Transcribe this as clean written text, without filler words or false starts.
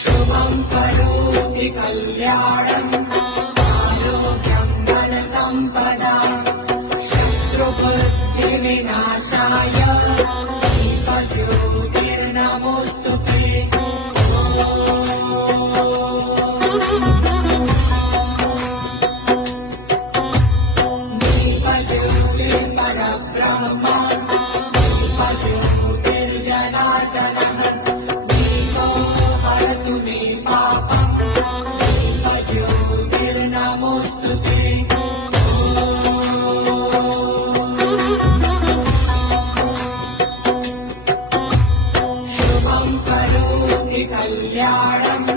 शुभं करोति कल्याणम् आरोग्यं धनसम्पदाम् शत्रुबुद्धिविनाशाय दीपज्योतिर्नमोऽस्तुते। दीपज्योतिर्परब्रह्म दीपज्योतिर्जनार्दनः दीपो हरतु मे पापम् दीपज्योतिर्नमोऽस्तुते। शुभं करोति कल्याणम्